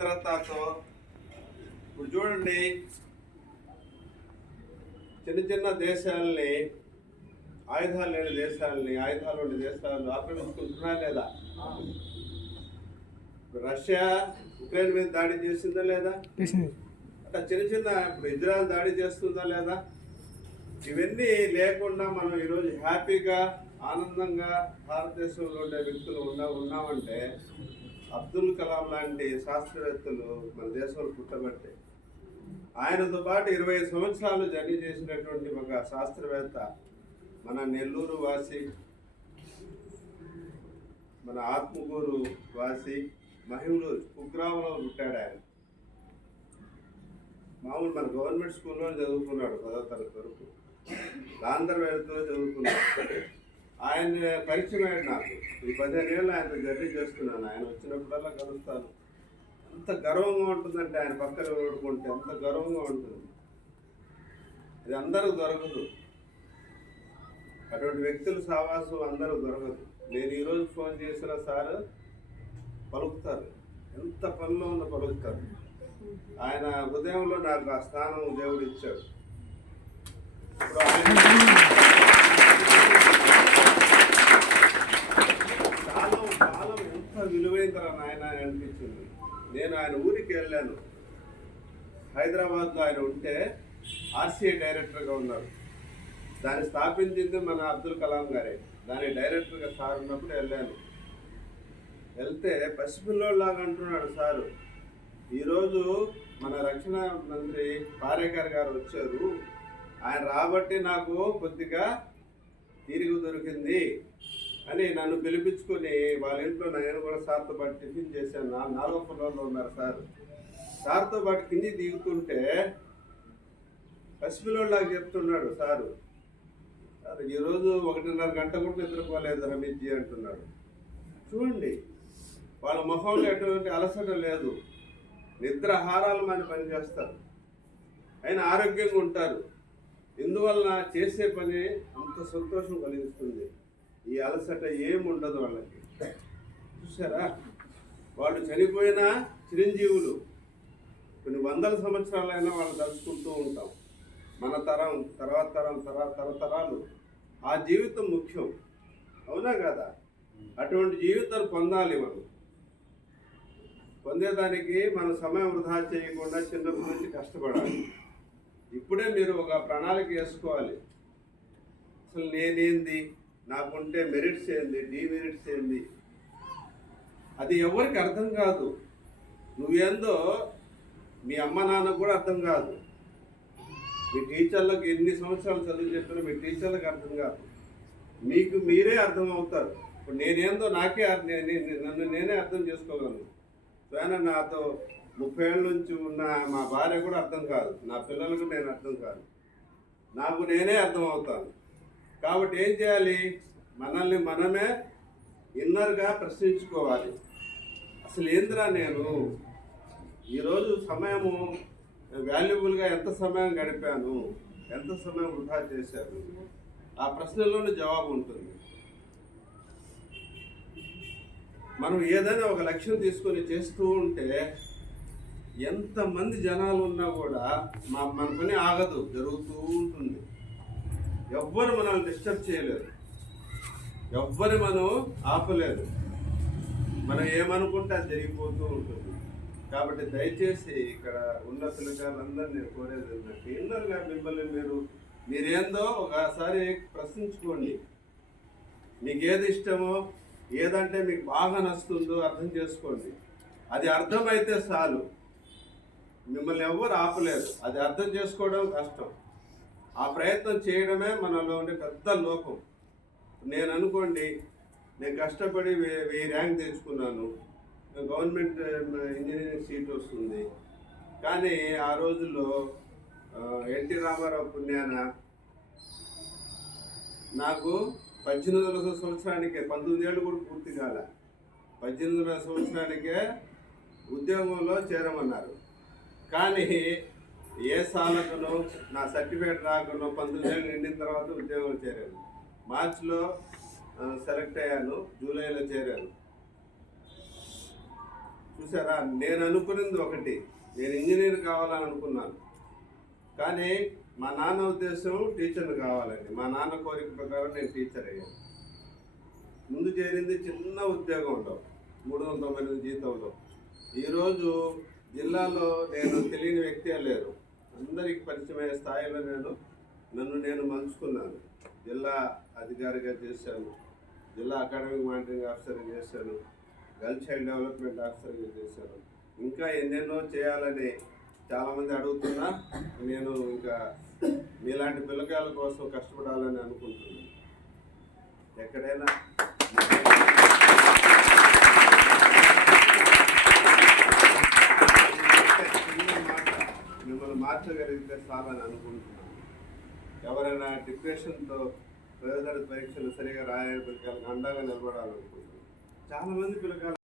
భద్రతతో. ఇప్పుడు చూడండి, చిన్న చిన్న దేశాలని, ఆయుధాలు లేని దేశాలని ఆయుధాలు ఉండే దేశాలు ఆక్రమించుకుంటున్నా లేదా? రష్యా ఉక్రెయిన్ మీద దాడి చేసిందా లేదా? అట్లా చిన్న చిన్న ఇప్పుడు ఇజ్రాయెల్ దాడి చేస్తుందా లేదా? ఇవన్నీ లేకుండా మనం ఈరోజు హ్యాపీగా ఆనందంగా భారతదేశంలో ఉండే వ్యక్తులు ఉన్నామంటే అబ్దుల్ కలాం లాంటి శాస్త్రవేత్తలు మన దేశంలో పుట్టబట్టే. ఆయనతో పాటు 20 సంవత్సరాలు జర్నీ చేసినటువంటి ఒక శాస్త్రవేత్త, మన నెల్లూరు వాసి, మన ఆత్మకూరు వాసి, మహిళూరు కుగ్రామంలో పుట్టాడు ఆయన. మామూలు మన గవర్నమెంట్ స్కూల్లో చదువుకున్నాడు 10వ తరగతి వరకు, గాంధర్వేలతో చదువుకున్నాడు. ఆయన పరిచయం అయ్యాడు నాకు. ఈ 15 ఏళ్ళు ఆయనతో జర్నీ చేస్తున్నాను. ఆయన వచ్చినప్పుడల్లా కలుస్తాను. ఎంత గర్వంగా ఉంటుందంటే ఆయన పక్కన ఓడుకుంటే ఎంత గర్వంగా ఉంటుంది. అది అందరూ దొరకదు, అటువంటి వ్యక్తుల సావాసం అందరూ దొరకదు. నేను ఈరోజు ఫోన్ చేసిన సార్ పలుకుతారు, ఎంత పనిలో ఉన్న పలుకుతారు. ఆయన హృదయంలో నాకు ఆ స్థానం దేవుడు ఇచ్చాడు. ఇప్పుడు కాలం ఎంత విలువైందిరా నాయన అనిపించింది. నేను ఆయన ఊరికి వెళ్ళాను. హైదరాబాద్లో ఆయన ఉంటే ఆర్సీఐ డైరెక్టర్గా ఉన్నారు. దాన్ని స్థాపించింది మన అబ్దుల్ కలాం గారే. దాని డైరెక్టర్గా సార్ ఉన్నప్పుడు వెళ్ళాను. వెళ్తే పసిపిల్లోళ్ళలాగా అంటున్నాడు సారు. ఈరోజు మన రక్షణ మంత్రి పారేకర్ గారు వచ్చారు, ఆయన రాబట్టి నాకు కొద్దిగా తీరిక దొరికింది అని నన్ను పిలిపించుకొని వాళ్ళ ఇంట్లో నేను కూడా సార్తో పాటు టిఫిన్ చేశాను. 4వ ఫ్లోర్లో ఉన్నారు సార్. సార్తో పాటు కింది దిగుతుంటే పసిపిల్లోళ్ళలాగా చెప్తున్నాడు సారు. ఈరోజు 1.5 గంట కూడా నిద్రపోలేదు హమీద్జీ అంటున్నాడు. చూడండి, వాళ్ళ మొహంలో ఎటువంటి అలసట లేదు, నిద్రాహారాలు మన పనిచేస్తారు, అయినా ఆరోగ్యంగా ఉంటారు. ఇందువలన చేసే పని అంత సంతోషం కలిగిస్తుంది. ఈ అలసట ఏముండదు వాళ్ళకి. చూసారా, వాళ్ళు చనిపోయిన చిరంజీవులు. కొన్ని 100 సంవత్సరాలైనా వాళ్ళు తలుచుకుంటూ ఉంటాం. మన తరం తర్వాత తరతరాలు ఆ జీవితం ముఖ్యం, అవునా కదా? అటువంటి జీవితాలు పొందాలి. మనం పొందేదానికి మన సమయం వృధా చేయకుండా చిన్నప్పటి నుంచి కష్టపడాలి. ఇప్పుడే మీరు ఒక ప్రణాళిక వేసుకోవాలి. అసలు నేనేంది, నాకుంటే మెరిట్స్ ఏంది, డిమెరిట్స్ ఏంది, అది ఎవరికి అర్థం కాదు. నువ్వేందో మీ అమ్మ నాన్నకు కూడా అర్థం కాదు. మీ టీచర్లకు ఎన్ని సంవత్సరాలు చదువు చెప్పినా మీ టీచర్లకు అర్థం కాదు. మీకు మీరే అర్థం అవుతారు. ఇప్పుడు నేనేందో నన్ను నేనే అర్థం చేసుకోగలను. ఆయన నాతో 30 ఏళ్ళ నుంచి ఉన్న మా భార్య కూడా అర్థం కాదు, నా పిల్లలకు నేను అర్థం కాదు. నాకు నేనే అర్థం అవుతాను. కాబట్టి ఏం చేయాలి? మనల్ని మనమే ఇన్నర్గా ప్రశ్నించుకోవాలి. అసలు ఏందిరా నేను ఈరోజు సమయము వాల్యుబుల్గా ఎంత సమయం గడిపాను, ఎంత సమయం వృధా చేశాను, ఆ ప్రశ్నలోనే జవాబు ఉంటుంది. మనం ఏదైనా ఒక లక్ష్యం తీసుకొని చేస్తూ ఉంటే ఎంతమంది జనాలు ఉన్నా కూడా మన పని ఆగదు, జరుగుతూ ఉంటుంది. ఎవ్వరు మనల్ని డిస్టర్బ్ చేయలేరు, ఎవ్వరు మనం ఆపలేదు. మనం ఏమనుకుంటే అది జరిగిపోతూ ఉంటుంది. కాబట్టి దయచేసి ఇక్కడ ఉన్న పిల్లకాయలందరూ నేను కోరేది ఏంటంటే, ఇన్నర్గా మిమ్మల్ని మీరేందో ఒకసారి ప్రశ్నించుకోండి. మీకు ఏది ఇష్టమో, ఏదంటే మీకు బాగా నచ్చుతుందో అర్థం చేసుకోండి. అది అర్థమైతే చాలు, మిమ్మల్ని ఎవ్వరు ఆపలేరు. అది అర్థం చేసుకోవడం కష్టం, ఆ ప్రయత్నం చేయడమే మనలో ఉండే పెద్ద లోపం. నేను అనుకోండి, నేను కష్టపడి 1000 ర్యాంక్ తెచ్చుకున్నాను, గవర్నమెంట్ ఇంజనీరింగ్ సీట్ వస్తుంది. కానీ ఆ రోజుల్లో ఎన్టీ రామారావు పుణ్యాన నాకు 18వ సంవత్సరానికే, 19 ఏళ్ళు కూడా పూర్తి కాల, 18వ సంవత్సరానికే ఉద్యోగంలో చేరమన్నారు. కానీ ఏ సాలకును నా సర్టిఫికేట్ రాకను 19 ఏళ్ళు నిండిన తర్వాత ఉద్యోగంలో చేరాను. మార్చిలో సెలెక్ట్ అయ్యాను, జూలైలో చేరాను. చూసారా, నేను అనుకున్నది ఒకటి, నేను ఇంజనీర్ కావాలని అనుకున్నాను. కానీ మా నాన్న ఉద్దేశం టీచర్ని కావాలని. మా నాన్న కోరిక ప్రకారం నేను టీచర్ అయ్యాను. ముందు చేరింది చిన్న ఉద్యోగంలో 390 జీతంలో. ఈరోజు జిల్లాలో నేను తెలియని వ్యక్తే లేరు. అందరికి పరిచయమయ్యే స్థాయిలో నన్ను నేను మలుచుకున్నాను. జిల్లా అధికారిగా చేశాను, జిల్లా అకాడమిక్ మానిటరింగ్ ఆఫీసర్గా చేశాను, గర్ల్ చైల్డ్ డెవలప్మెంట్ ఆఫీసర్గా చేశాను. ఇంకా ఎన్నెన్నో చేయాలని చాలామంది అడుగుతున్నా నేను ఇంకా మీలాంటి పిల్లకాయల కోసం కష్టపడాలని అనుకుంటున్నాను. ఎక్కడైనా మిమ్మల్ని మార్చగలిగితే చాలని అనుకుంటున్నాను. ఎవరైనా డిప్రెషన్తో ప్రయోజన పరీక్షలు సరిగా రాయని పిల్లకాయలకు అండగా నిలబడాలనుకుంటున్నాను. చాలామంది పిల్లకాయలు